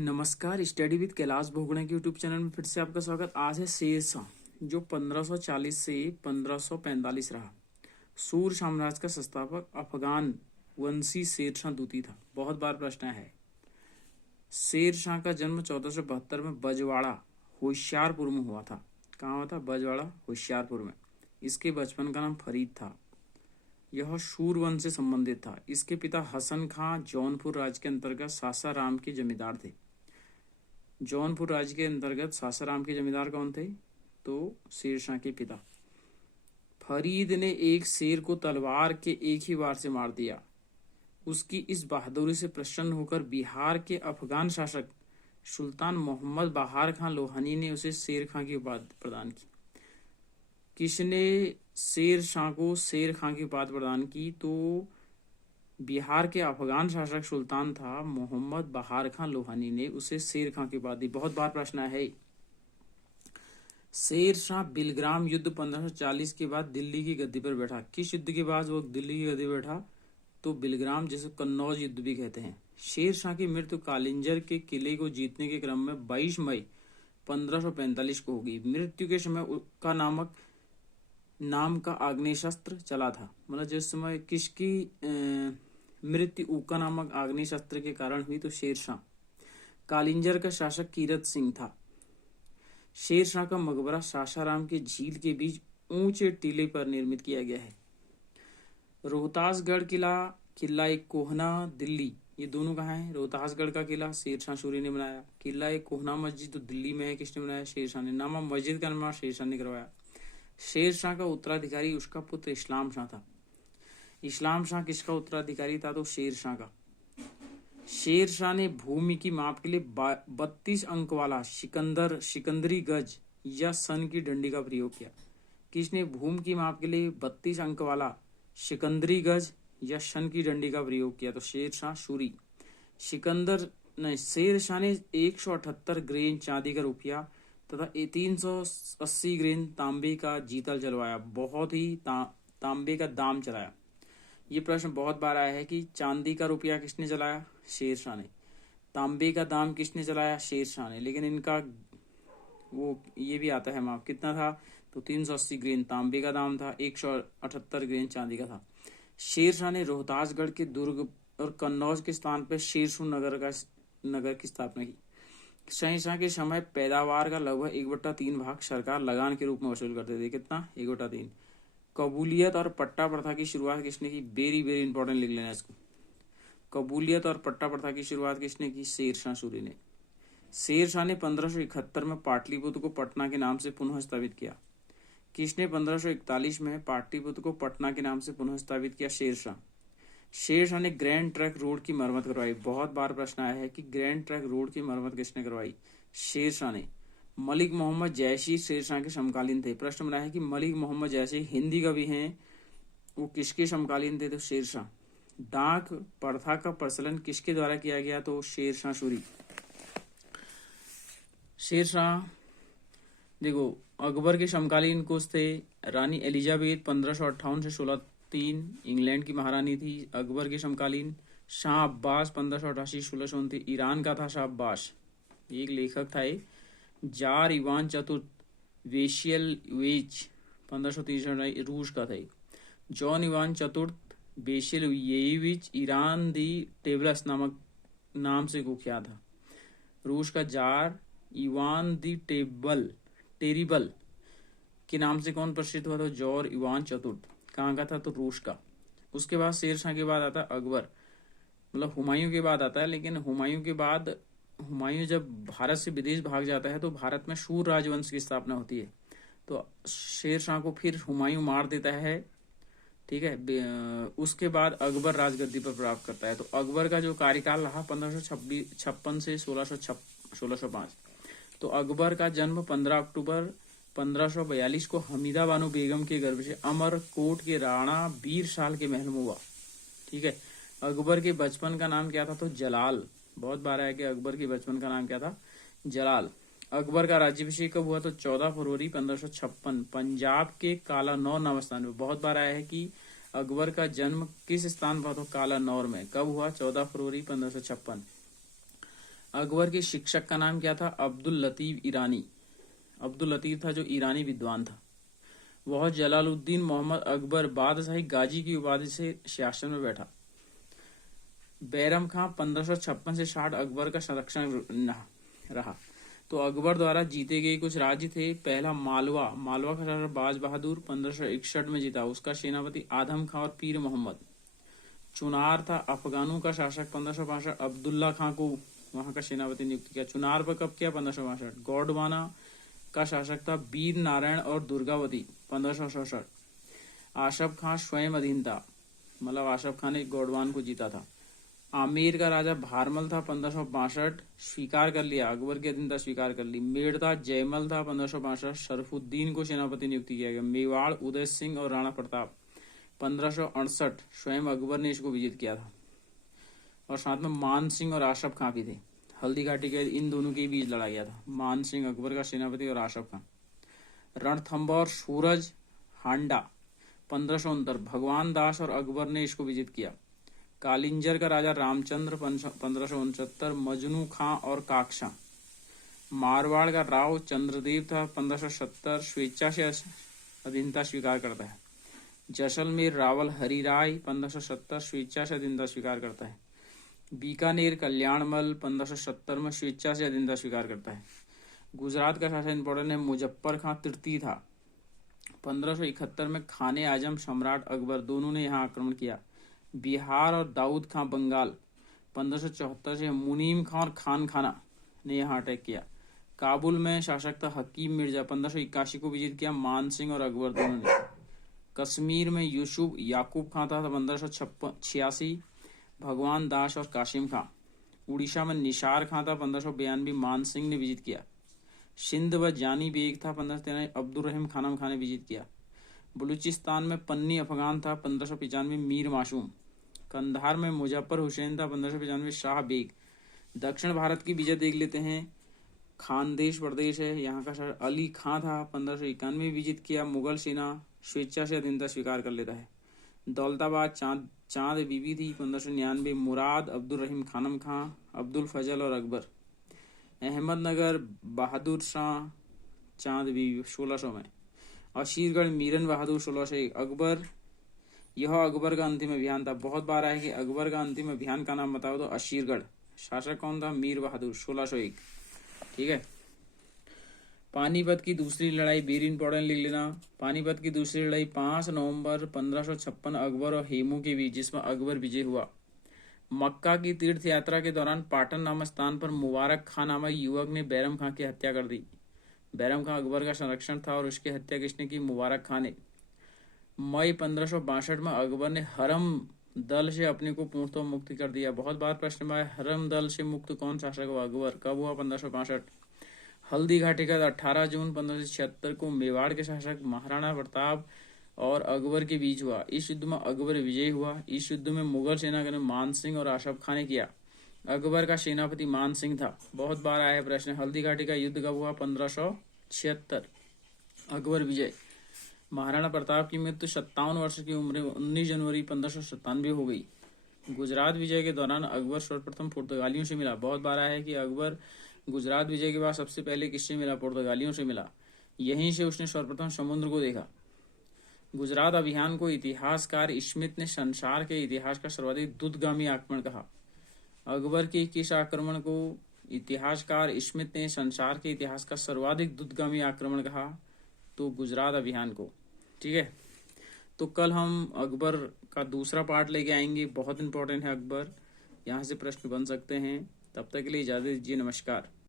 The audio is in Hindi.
नमस्कार, स्टडी विद कैलाश भोगड़े के यूट्यूब चैनल में फिर से आपका स्वागत। आज है शेरशाह, जो 1540 से 1545 रहा। सूर साम्राज्य का संस्थापक अफगान वंशी शेरशाह द्वितीय था। बहुत बार प्रश्न है। शेरशाह का जन्म 1472 में बजवाड़ा होशियारपुर में हुआ था। कहाँ हुआ था? बजवाड़ा होशियारपुर में। इसके बचपन का नाम फरीद था। यह शूर वंश से संबंधित था। इसके पिता हसन खां जौनपुर राज्य के अंतर्गत सासाराम के जमींदार थे। जौनपुर राज्य के अंतर्गत सासाराम के जमींदार कौन थे? तो शेरशाह के पिता। फरीद ने एक शेर को तलवार के एक ही वार से मार दिया। उसकी इस बहादुरी से प्रसन्न होकर बिहार के अफगान शासक सुल्तान मोहम्मद बहार खां लोहानी ने उसे शेर खां की उपाधि प्रदान की। किसने शेर शाह को शेर खां की उपाधि प्रदान की? तो बिहार के अफगान शासक सुल्तान था मोहम्मद बहार खां लोहानी ने उसे शेर खां की उपाधि दी। बहुत बार प्रश्न है। शेर शाह बिलग्राम युद्ध 1540 के बाद दिल्ली की गद्दी पर बैठा। किस युद्ध के बाद वो दिल्ली की गद्दी पर बैठा? तो बिलग्राम, जिसे कन्नौज युद्ध भी कहते हैं। शेर शाह की मृत्यु कालिंजर के किले को जीतने के क्रम में 22 मई 1545 को होगी। मृत्यु के समय उसका नाम का आग्नेयास्त्र चला था। मतलब जिस समय किसकी मृत्यु उक्का नामक आग्नेयास्त्र के कारण हुई? तो शेरशाह। कालिंजर का शासक कीरत सिंह था। शेरशाह का मकबरा सासाराम के झील के बीच ऊंचे टीले पर निर्मित किया गया है। रोहतासगढ़ किला एक कोहना दिल्ली, ये दोनों कहाँ है? रोहतासगढ़ का किला शेरशाह सूरी ने बनाया। किला एक कोहना मस्जिद तो दिल्ली में है। किसने बनाया? शेरशाह ने। नामा मस्जिद का निर्माण शेरशाह ने करवाया। शेरशाह का उत्तराधिकारी उसका पुत्र इस्लाम शाह था। इस्लाम शाह किसका उत्तराधिकारी था? तो शेरशाह का। शेरशाह ने भूमि की माप के लिए 32 अंक वाला सिकंदरी गज या सन की डंडी का प्रयोग किया। किसने भूमि की माप के लिए 32 अंक वाला सिकंदरी गज या सन की डंडी का प्रयोग किया? तो शेरशाह सूरी। शेरशाह ने 178 ग्रेन चांदी का रुपया तथा 380 ग्रेन तांबे का जीतल चलवाया। बहुत ही तांबे का दाम चलाया। ये प्रश्न बहुत बार आया है कि चांदी का रुपया किसने चलाया? शेरशाह ने। तांबे का दाम किसने चलाया? शेरशाह ने। लेकिन इनका ये भी आता है माप कितना था? तो 380 ग्रेन तांबे का दाम था, 178 ग्रेन चांदी का था। शेरशाह ने रोहतासगढ़ के दुर्ग और कन्नौज के स्थान पर शेरसू नगर की स्थापना की। शेरशाह के समय पैदावार का लगभग 1/3 भाग सरकार लगान के रूप में वसूल करते थे। कितना? 1/3। कबूलियत और पट्टा प्रथा की शुरुआत किसने की? वेरी वेरी इंपॉर्टेंट, लिख लेना इसको। कबूलियत और पट्टा प्रथा की शुरुआत किसने की? शेरशाह सूरी ने। शेरशाह ने 1571 में पाटलिपुत्र को पटना के नाम से पुनः स्थापित किया। किसने 1541 में पाटलिपुत्र को पटना के नाम से पुनः स्थापित किया? शेरशाह। शेरशाह ने ग्रैंड ट्रंक रोड की मरम्मत करवाई। बहुत बार प्रश्न आया है कि ग्रैंड ट्रंक रोड की मरम्मत किसने करवाई? शेरशाह ने। मलिक मोहम्मद जैशी शेरशाह के समकालीन थे। प्रश्न बना है कि मलिक मोहम्मद जैशी हिंदी कवि हैं, वो किसके समकालीन थे? तो शेरशाह। डाक प्रथा का प्रचलन किसके द्वारा किया गया? तो शेरशाह सूरी। शेरशाह देखो, अकबर के समकालीन कुछ थे। रानी एलिजाबेथ 1558 से 1603 इंग्लैंड की महारानी थी। अकबर के समकालीन। शाह अब्बास 1588 1629 ईरान का था। शाह अब्बास एक लेखक था। जार इवान चतुर्थ वेशियलवेज 1563 रूस का था। जॉन इवान चतुर्थ बेशियलवेविच ईरान दी टेबलस नामक नाम से कुख्यात था। रूस का जार इवान दी टेरिबल के नाम से कौन प्रसिद्ध हुआ था? जॉर इवान चतुर्थ। कहाँ का था? तो रूस का। उसके बाद शेरशाह के बाद आता है अकबर, मतलब हुमायूं के बाद आता है। लेकिन हुमायूं जब भारत से विदेश भाग जाता है तो भारत में शूर राजवंश की स्थापना होती है। तो शेरशाह को फिर हुमायूं मार देता है। ठीक है। उसके बाद अकबर राजगद्दी पर प्राप्त करता है। तो अकबर का जो कार्यकाल रहा 1556 से 1605। तो अकबर का जन्म 15 अक्टूबर 1542 को हमीदा बानो बेगम के गर्भ से अमरकोट के राणा वीर शाल के महल में हुआ। ठीक है। अकबर के बचपन का नाम क्या था? तो जलाल। बहुत बार आया कि अकबर के बचपन का नाम क्या था? जलाल। अकबर का राज्याभिषेक कब हुआ? तो 14 फरवरी 1556 पंजाब के कालानौर नाम स्थान में। बहुत बार आया है कि अकबर का जन्म किस स्थान पर? तो कालानौर में। कब हुआ? 14 फरवरी 1556। अकबर के शिक्षक का नाम क्या था? अब्दुल लतीफ ईरानी। अब्दुल लतीफ था जो ईरानी विद्वान था। वह जलालुद्दीन मोहम्मद अकबर बादशाही गाजी की उपाधि से शासन में बैठा। बैरम खां 1556 से 60 अकबर का संरक्षण रहा। तो अकबर द्वारा जीते गए कुछ राज्य थे। पहला मालवा। मालवा का शासक बाज बहादुर 1561 में जीता। उसका सेनापति आदम खां और पीर मोहम्मद। चुनार था अफगानों का शासक 1565। अब्दुल्ला खां को वहां का सेनापति नियुक्त किया। चुनार पर कब किया? 1565। गोंडवाना का शासक था वीर नारायण और दुर्गावती 1567। आशफ खां स्वयं अधीन था, मतलब आशफ खां ने गोंडवान को जीता था। आमेर का राजा भारमल था 1562, स्वीकार कर लिया, अकबर की अधीनता स्वीकार कर ली। मेड़ता जयमल था 1562, शरफुद्दीन को सेनापति नियुक्त किया गया। मेवाड़ उदय सिंह और राणा प्रताप 1568, स्वयं अकबर ने इसको विजित किया था। और साथ में मान सिंह और आशफ खां भी थे। हल्दी घाटी के इन दोनों के बीच लड़ा गया था, मान सिंह अकबर का सेनापति और आशफ खां। रणथंबोर सूरज हांडा 1569, भगवान दास और अकबर ने इसको विजित किया। कालिंजर का राजा रामचंद्र 1569, मजनू खां और काकशा। मारवाड़ का राव चंद्रदेव था 1570, स्वेच्छा से अधीनता स्वीकार करता है। जैसलमेर रावल हरिराय 1570, स्वेच्छा से अधीनता स्वीकार करता है। बीकानेर कल्याणमल 1570 में स्वेच्छा से अधीनता स्वीकार करता है। गुजरात का शासक इंपॉर्टेंट है, मुजफ्फर खां तृतीय था 1571 में। खाने आजम सम्राट अकबर दोनों ने यहाँ आक्रमण किया। बिहार और दाऊद खां बंगाल 1574 से। मुनीम खां और खान खाना ने यहाँ अटैक किया। काबुल में शासक था हकीम मिर्जा 1581 को विजित किया, मान सिंह और अकबर दोनों ने। कश्मीर में यूसुफ याकूब खां था 1586, भगवान दास और कासिम खां। उड़ीसा में निसार खां था 1592, मान सिंह ने विजित किया। सिंध व जानी बेग था 1513, अब्दुल रहीम खानम खां ने विजित किया। बलूचिस्तान में पन्नी अफगान था 1595, मीर मासूम। कंधार में मुजफ्फर हुसैन था 1595, शाह बेग। दक्षिण भारत की विजय देख लेते हैं। खानदेश प्रदेश है, यहाँ का शासक अली खां था 1591 में विजित किया। मुगल सेना स्वेच्छा से अधीनता स्वीकार कर लेता है। दौलताबाद चांद बीबी थी 1599, मुराद अब्दुल रहीम खानम खां, अब्दुल फजल और अकबर। अहमदनगर बहादुर शाह चांद बीबी 1600 में। अशीरगढ़ मीरन बहादुर 1601। अकबर, यह अकबर का अंतिम अभियान था। बहुत बार आया कि अकबर का अंतिम अभियान का नाम बताओ, तो अशीरगढ़। शासक कौन था? मीर बहादुर 1601। ठीक है। पानीपत की दूसरी लड़ाई, वेरी इंपॉर्टेंट लिख लेना। पानीपत की दूसरी लड़ाई 5 नवंबर 1556 अकबर और हेमू के बीच, जिसमें अकबर विजय हुआ। मक्का की तीर्थ यात्रा के दौरान पाटन नामक स्थान पर मुबारक खां नामक युवक ने बैरम खां की हत्या कर दी। बैरम खां अकबर का संरक्षण था और उसकी हत्या किसने की? मुबारक खां ने। मई 1562 में अकबर ने हरम दल से अपने को पूर्णतः मुक्त कर दिया। बहुत बार प्रश्न में आया, हरम दल से मुक्त कौन शासक हुआ? अकबर। कब हुआ? 1562। हल्दी घाटी का 18 जून 1576 को मेवाड़ के शासक महाराणा प्रताप और अकबर के बीच हुआ। इस युद्ध में अकबर विजयी हुआ। इस युद्ध में मुगल सेना का मान सिंह और आशफ खां ने किया। अकबर का सेनापति मान सिंह था। बहुत बार आया है प्रश्न, हल्दी घाटी का युद्ध कब हुआ? 1576। अकबर विजय। महाराणा प्रताप की मृत्यु 57 वर्ष की उम्र में 19 जनवरी 1597 हो गई। गुजरात विजय के दौरान अकबर सर्वप्रथम पुर्तगालियों से मिला। बहुत बार आया है कि अकबर गुजरात विजय के बाद सबसे पहले किससे मिला? पुर्तगालियों से मिला। यहीं से उसने सर्वप्रथम समुद्र को देखा। गुजरात अभियान को इतिहासकार स्मिथ ने संसार के इतिहास का सर्वाधिक दूरगामी आक्रमण कहा। अकबर के किस आक्रमण को इतिहासकार स्मिथ ने संसार के इतिहास का सर्वाधिक दूरगामी आक्रमण कहा? तो गुजरात अभियान को। ठीक है। तो कल हम अकबर का दूसरा पार्ट लेके आएंगे। बहुत इंपॉर्टेंट है अकबर, यहाँ से प्रश्न बन सकते हैं। तब तक के लिए इजाजत दीजिए। नमस्कार।